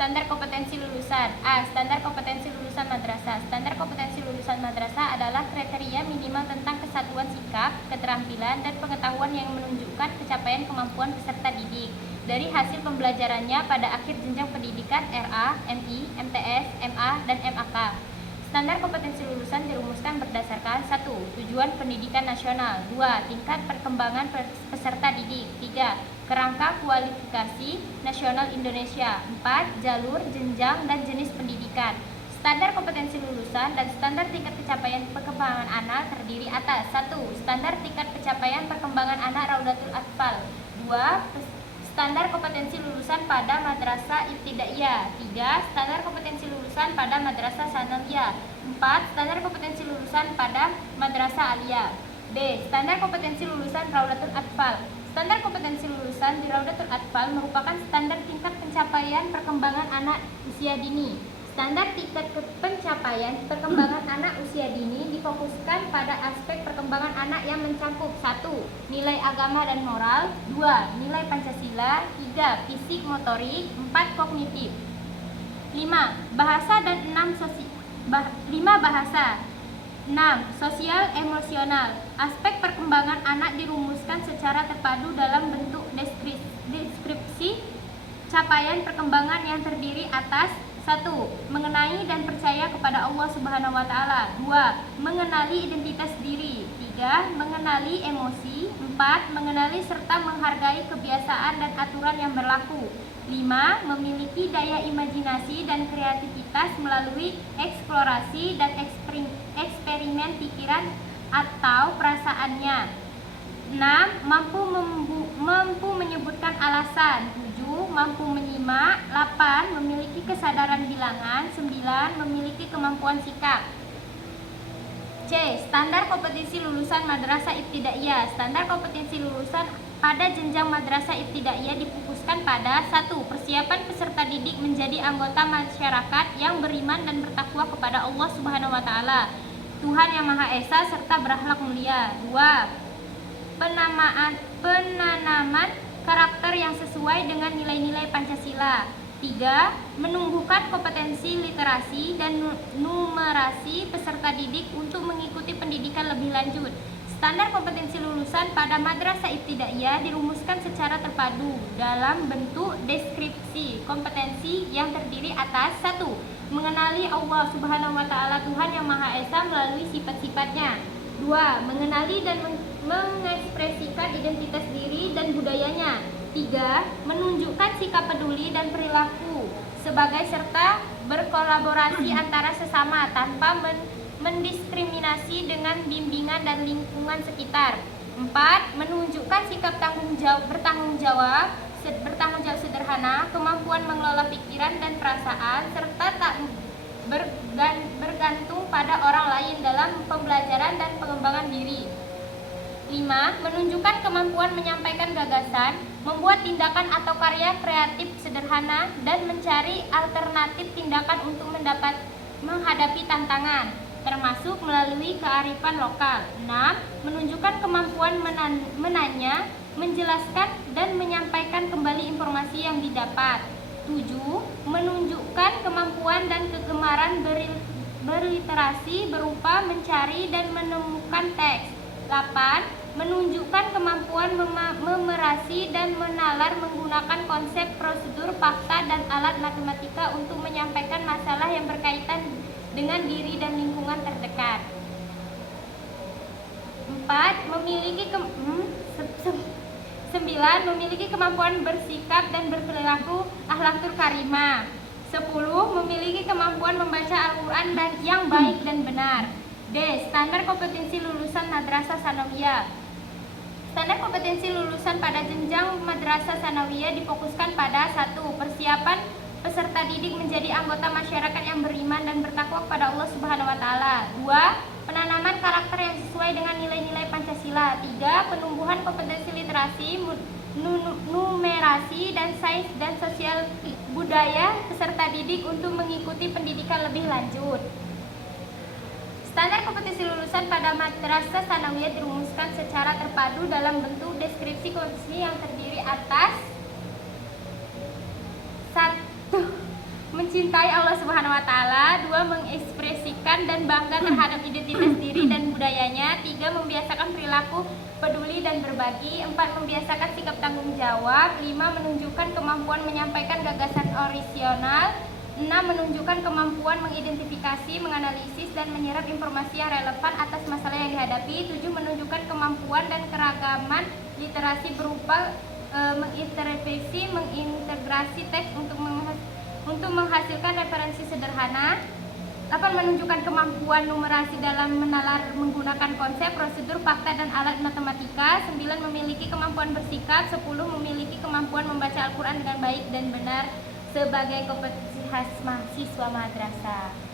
Standar kompetensi lulusan. A. Standar kompetensi lulusan madrasah. Standar kompetensi lulusan madrasah adalah kriteria minimal tentang kesatuan sikap, keterampilan, dan pengetahuan yang menunjukkan pencapaian kemampuan peserta didik dari hasil pembelajarannya pada akhir jenjang pendidikan RA, MI, MTS, MA, dan MAK. Standar kompetensi lulusan dirumuskan berdasarkan 1. Tujuan pendidikan nasional. 2. Tingkat perkembangan peserta didik. 3. Kerangka kualifikasi nasional Indonesia. 4. Jalur, jenjang, dan jenis pendidikan. Standar kompetensi lulusan dan standar tingkat pencapaian perkembangan anak terdiri atas 1. Standar tingkat pencapaian perkembangan anak Raudatul Atfal. 2. Standar kompetensi lulusan pada madrasah ibtidaiyah. 3. Standar kompetensi lulusan pada madrasah sanawiyah. 4. Standar kompetensi lulusan pada madrasah aliyah. B. Standar kompetensi lulusan Raudatul Atfal. Standar kompetensi lulusan di Raudatul Atfal merupakan standar tingkat pencapaian perkembangan anak usia dini. Standar tingkat pencapaian perkembangan anak usia dini difokuskan pada aspek perkembangan anak yang mencakup 1. Nilai agama dan moral. 2. Nilai Pancasila. 3. Fisik motorik. 4. Kognitif. 5. Bahasa dan 5 bahasa. 6. Sosial emosional. Aspek perkembangan anak dirumuskan secara terpadu dalam bentuk deskripsi capaian perkembangan yang terdiri atas 1. Mengenai dan percaya kepada Allah Subhanahu wa taala. 2. Mengenali identitas diri. 3. Mengenali emosi. 4. Mengenali serta menghargai kebiasaan dan aturan yang berlaku. 5. Memiliki daya imajinasi dan kreativitas melalui eksplorasi dan eksperimen pikiran atau perasaannya. 6. Mampu menyebutkan alasan. 7. Mampu menyimak. 8. Memiliki kesadaran bilangan. 9. Memiliki kemampuan sikap. C. Standar kompetensi lulusan madrasah ibtidaiyah. Standar kompetensi lulusan pada jenjang madrasah ibtidaiyah difokuskan pada 1. Persiapan peserta didik menjadi anggota masyarakat yang beriman dan bertakwa kepada Allah Subhanahu wa taala, Tuhan yang Maha Esa, serta berakhlak mulia. 2. Penanaman karakter yang sesuai dengan nilai-nilai Pancasila. 3. Menumbuhkan kompetensi literasi dan numerasi peserta didik untuk mengikuti pendidikan lebih lanjut. Standar kompetensi lulusan pada madrasah ibtidaiyah dirumuskan secara terpadu dalam bentuk deskripsi kompetensi yang terdiri atas 1. Mengenali Allah Subhanahu wa taala, Tuhan yang Maha Esa, melalui sifat-sifatnya. 2. Mengenali dan mengekspresikan identitas diri dan budayanya. 3. Menunjukkan sikap peduli dan perilaku sebagai serta berkolaborasi antara sesama tanpa mendiskriminasi dengan bimbingan dan lingkungan sekitar. 4. Menunjukkan sikap bertanggung jawab sederhana, kemampuan mengelola pikiran dan perasaan, serta tak bergantung pada orang lain dalam pembelajaran dan pengembangan diri. 5. Menunjukkan kemampuan menyampaikan gagasan, membuat tindakan atau karya kreatif sederhana, dan mencari alternatif tindakan untuk menghadapi tantangan, termasuk melalui kearifan lokal. 6. Menunjukkan kemampuan menanya, menjelaskan, dan menyampaikan kembali informasi yang didapat. 7. Menunjukkan kemampuan dan kegemaran berliterasi berupa mencari dan menemukan teks. 8. Menunjukkan kemampuan memerasi dan menalar menggunakan konsep, prosedur, fakta, dan alat matematika untuk menyampaikan masalah yang berkaitan dengan diri dan lingkungan terdekat. 9. Memiliki kemampuan bersikap dan berperilaku akhlakul karimah. 10. Memiliki kemampuan membaca Al-Quran yang baik dan benar. D. Standar kompetensi lulusan madrasah sanawiyah. Standar kompetensi lulusan pada jenjang madrasah sanawiyah difokuskan pada 1. Persiapan peserta didik menjadi anggota masyarakat yang beriman dan bertakwa kepada Allah Subhanahu wa taala. 2. Penanaman karakter yang sesuai dengan nilai-nilai Pancasila. 3. Penumbuhan kompetensi literasi, numerasi, dan sains dan sosial budaya peserta didik untuk mengikuti pendidikan lebih lanjut. Standar kompetensi lulusan pada madrasah sanawiyah dirumuskan secara terpadu dalam bentuk deskripsi kompetensi yang terdiri atas 1. mencintai Allah Subhanahu wa taala. 2. Mengekspresikan dan bangga terhadap identitas diri dan budayanya. 3. Membiasakan perilaku peduli dan berbagi. 4. Membiasakan sikap tanggung jawab. 5. Menunjukkan kemampuan menyampaikan gagasan orisinal. 6. Menunjukkan kemampuan mengidentifikasi, menganalisis, dan menyerap informasi yang relevan atas masalah yang dihadapi. 7. Menunjukkan kemampuan dan keragaman literasi berupa menginterpretasi, mengintegrasi teks untuk menghasilkan referensi sederhana. 8. Menunjukkan kemampuan numerasi dalam menalar menggunakan konsep, prosedur, fakta, dan alat matematika. 9. Memiliki kemampuan bersikap. 10. Memiliki kemampuan membaca Al-Quran dengan baik dan benar sebagai kompetensi khas mahasiswa madrasah.